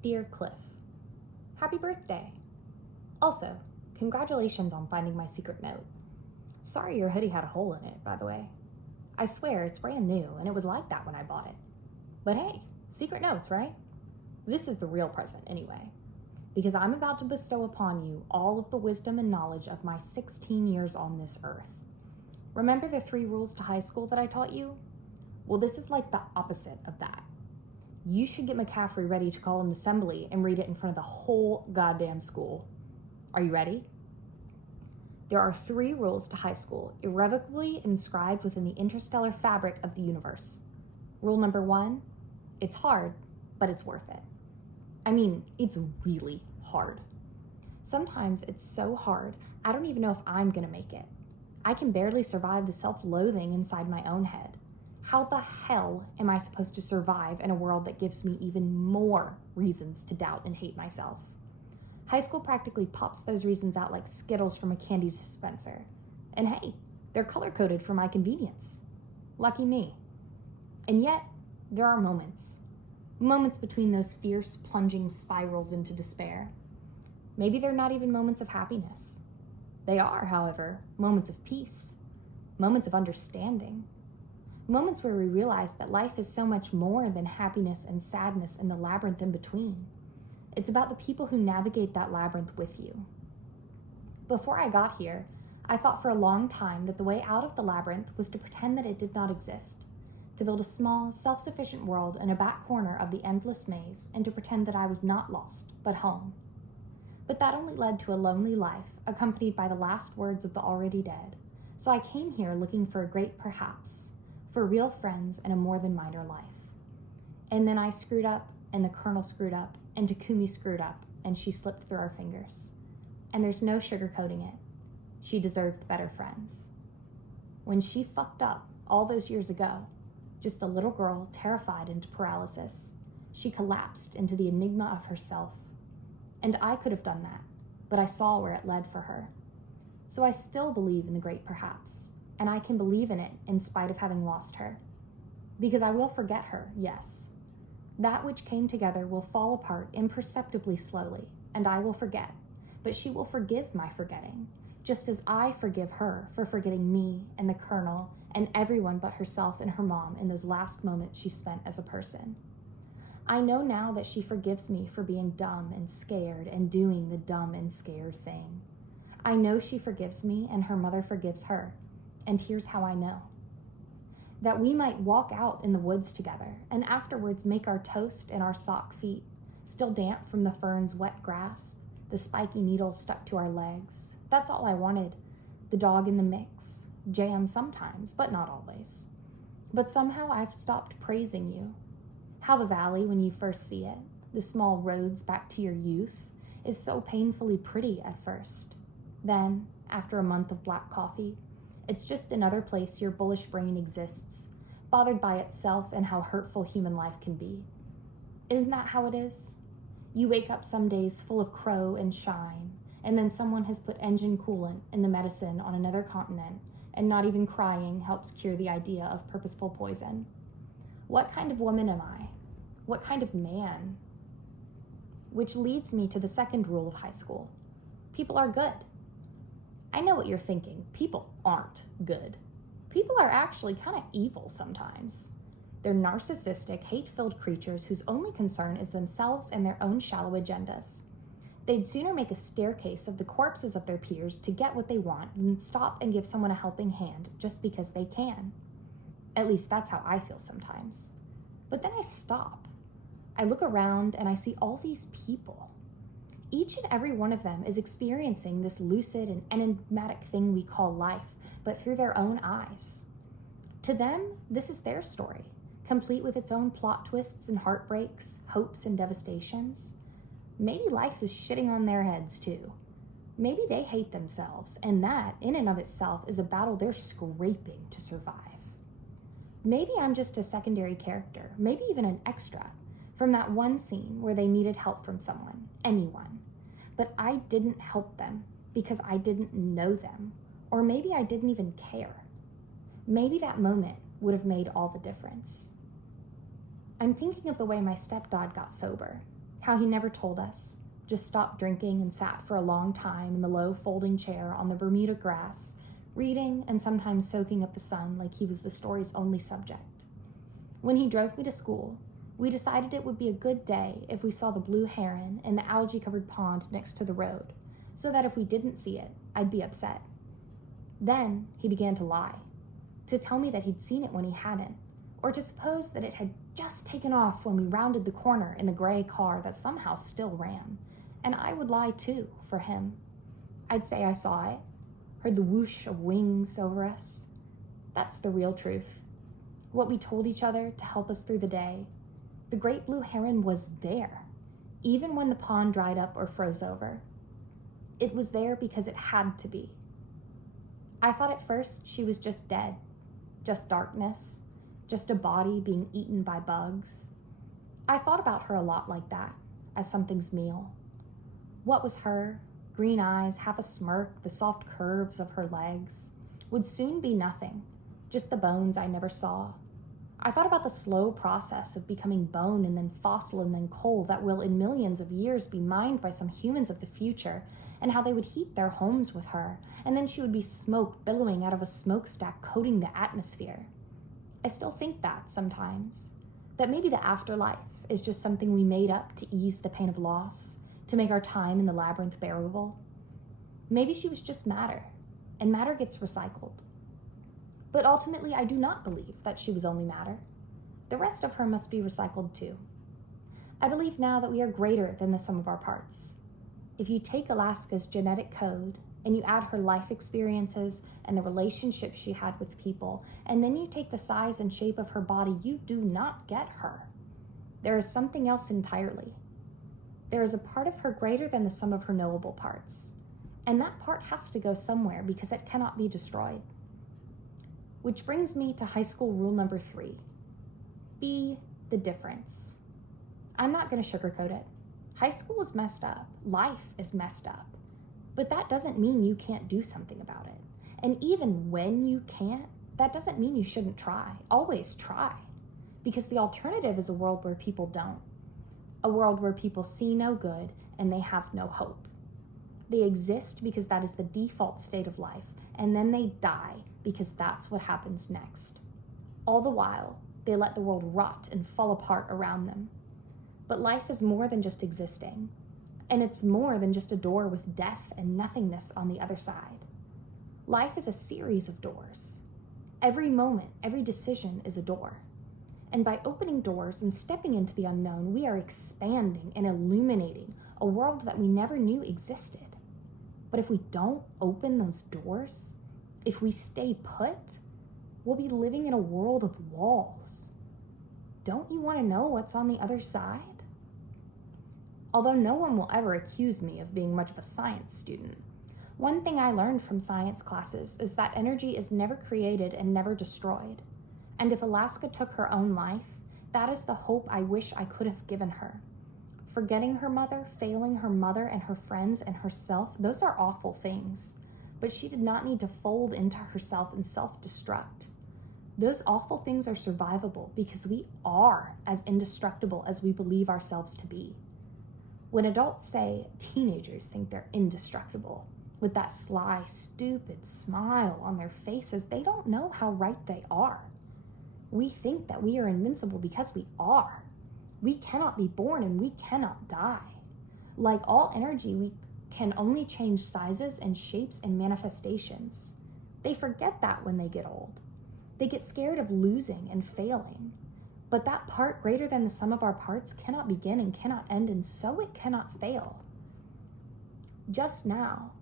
Dear Cliff, happy birthday. Also, congratulations on finding my secret note. Sorry your hoodie had a hole in it, by the way. I swear it's brand new and it was like that when I bought it. But hey, secret notes, right? This is the real present anyway, because I'm about to bestow upon you all of the wisdom and knowledge of my 16 years on this earth. Remember the 3 rules to high school that I taught you? Well, this is like the opposite of that. You should get McCaffrey ready to call an assembly and read it in front of the whole goddamn school. Are you ready? There are 3 rules to high school, irrevocably inscribed within the interstellar fabric of the universe. Rule number 1, it's hard, but it's worth it. I mean, it's really hard. Sometimes it's so hard, I don't even know if I'm gonna make it. I can barely survive the self-loathing inside my own head. How the hell am I supposed to survive in a world that gives me even more reasons to doubt and hate myself? High school practically pops those reasons out like Skittles from a candy dispenser. And hey, they're color-coded for my convenience. Lucky me. And yet, there are moments. Moments between those fierce, plunging spirals into despair. Maybe they're not even moments of happiness. They are, however, moments of peace. Moments of understanding. Moments where we realize that life is so much more than happiness and sadness and the labyrinth in between. It's about the people who navigate that labyrinth with you. Before I got here, I thought for a long time that the way out of the labyrinth was to pretend that it did not exist, to build a small, self-sufficient world in a back corner of the endless maze, and to pretend that I was not lost, but home. But that only led to a lonely life, accompanied by the last words of the already dead. So I came here looking for a great perhaps, for real friends and a more than minor life. And then I screwed up, and the Colonel screwed up, and Takumi screwed up, and she slipped through our fingers. And there's no sugarcoating it. She deserved better friends. When she fucked up all those years ago, just a little girl terrified into paralysis, she collapsed into the enigma of herself. And I could have done that, but I saw where it led for her. So I still believe in the great perhaps, and I can believe in it in spite of having lost her. Because I will forget her, yes. That which came together will fall apart imperceptibly slowly, and I will forget, but she will forgive my forgetting, just as I forgive her for forgetting me and the Colonel and everyone but herself and her mom in those last moments she spent as a person. I know now that she forgives me for being dumb and scared and doing the dumb and scared thing. I know she forgives me and her mother forgives her, and here's how I know. That we might walk out in the woods together and afterwards make our toast in our sock feet, still damp from the fern's wet grasp, the spiky needles stuck to our legs. That's all I wanted. The dog in the mix, jam sometimes, but not always. But somehow I've stopped praising you. How the valley, when you first see it, the small roads back to your youth, is so painfully pretty at first. Then, after a month of black coffee, it's just another place your bullish brain exists, bothered by itself and how hurtful human life can be. Isn't that how it is? You wake up some days full of crow and shine, and then someone has put engine coolant in the medicine on another continent, and not even crying helps cure the idea of purposeful poison. What kind of woman am I? What kind of man? Which leads me to the second rule of high school. People are good. I know what you're thinking. People aren't good. People are actually kind of evil sometimes. They're narcissistic, hate-filled creatures whose only concern is themselves and their own shallow agendas. They'd sooner make a staircase of the corpses of their peers to get what they want than stop and give someone a helping hand just because they can. At least that's how I feel sometimes. But then I stop. I look around and I see all these people. Each and every one of them is experiencing this lucid and enigmatic thing we call life, but through their own eyes. To them, this is their story, complete with its own plot twists and heartbreaks, hopes and devastations. Maybe life is shitting on their heads too. Maybe they hate themselves, and that, in and of itself, is a battle they're scraping to survive. Maybe I'm just a secondary character, maybe even an extra, from that one scene where they needed help from someone, anyone. But I didn't help them because I didn't know them, or maybe I didn't even care. Maybe that moment would have made all the difference. I'm thinking of the way my stepdad got sober. how he never told us, just stopped drinking and sat for a long time in the low folding chair on the Bermuda grass, reading and sometimes soaking up the sun like he was the story's only subject. When he drove me to school, we decided it would be a good day if we saw the blue heron in the algae-covered pond next to the road, so that if we didn't see it, I'd be upset. Then he began to lie, to tell me that he'd seen it when he hadn't, or to suppose that it had just taken off when we rounded the corner in the gray car that somehow still ran, and I would lie too, for him. I'd say I saw it, heard the whoosh of wings over us. That's the real truth. What we told each other to help us through the day. The great blue heron was there, even when the pond dried up or froze over. It was there because it had to be. I thought at first she was just dead, just darkness, just a body being eaten by bugs. I thought about her a lot like that, as something's meal. What was her, green eyes, half a smirk, the soft curves of her legs, would soon be nothing, just the bones I never saw. I thought about the slow process of becoming bone and then fossil and then coal that will in millions of years be mined by some humans of the future, and how they would heat their homes with her, and then she would be smoke billowing out of a smokestack coating the atmosphere. I still think that sometimes, that maybe the afterlife is just something we made up to ease the pain of loss, to make our time in the labyrinth bearable. Maybe she was just matter, and matter gets recycled. But ultimately, I do not believe that she was only matter. The rest of her must be recycled too. I believe now that we are greater than the sum of our parts. If you take Alaska's genetic code and you add her life experiences and the relationships she had with people, and then you take the size and shape of her body, you do not get her. There is something else entirely. There is a part of her greater than the sum of her knowable parts, and that part has to go somewhere because it cannot be destroyed. Which brings me to high school rule number 3. Be the difference. I'm not going to sugarcoat it. High school is messed up. Life is messed up. But that doesn't mean you can't do something about it. And even when you can't, that doesn't mean you shouldn't try. Always try. Because the alternative is a world where people don't. A world where people see no good and they have no hope. They exist because that is the default state of life, and then they die because that's what happens next. All the while, they let the world rot and fall apart around them. But life is more than just existing, and it's more than just a door with death and nothingness on the other side. Life is a series of doors. Every moment, every decision is a door. And by opening doors and stepping into the unknown, we are expanding and illuminating a world that we never knew existed. But if we don't open those doors, if we stay put, we'll be living in a world of walls. Don't you want to know what's on the other side? Although no one will ever accuse me of being much of a science student, one thing I learned from science classes is that energy is never created and never destroyed. And if Alaska took her own life, that is the hope I wish I could have given her. Forgetting her mother, failing her mother and her friends and herself, those are awful things. But she did not need to fold into herself and self-destruct. Those awful things are survivable because we are as indestructible as we believe ourselves to be. When adults say teenagers think they're indestructible, with that sly, stupid smile on their faces, they don't know how right they are. We think that we are invincible because we are. We cannot be born and we cannot die. Like all energy, we can only change sizes and shapes and manifestations. They forget that when they get old. They get scared of losing and failing. But that part greater than the sum of our parts cannot begin and cannot end, and so it cannot fail. Just now,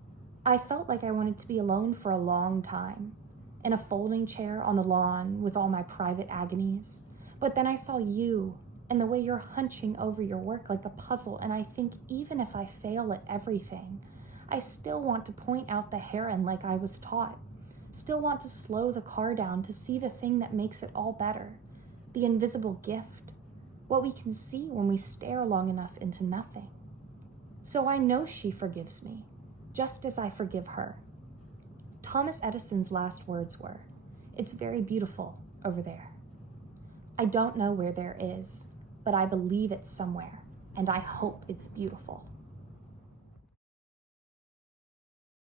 I felt like I wanted to be alone for a long time, in a folding chair on the lawn with all my private agonies. But then I saw you and the way you're hunching over your work like a puzzle, and I think even if I fail at everything, I still want to point out the heron like I was taught, still want to slow the car down to see the thing that makes it all better, the invisible gift, what we can see when we stare long enough into nothing. So I know she forgives me, just as I forgive her. Thomas Edison's last words were, "It's very beautiful over there." I don't know where there is, but I believe it's somewhere, and I hope it's beautiful.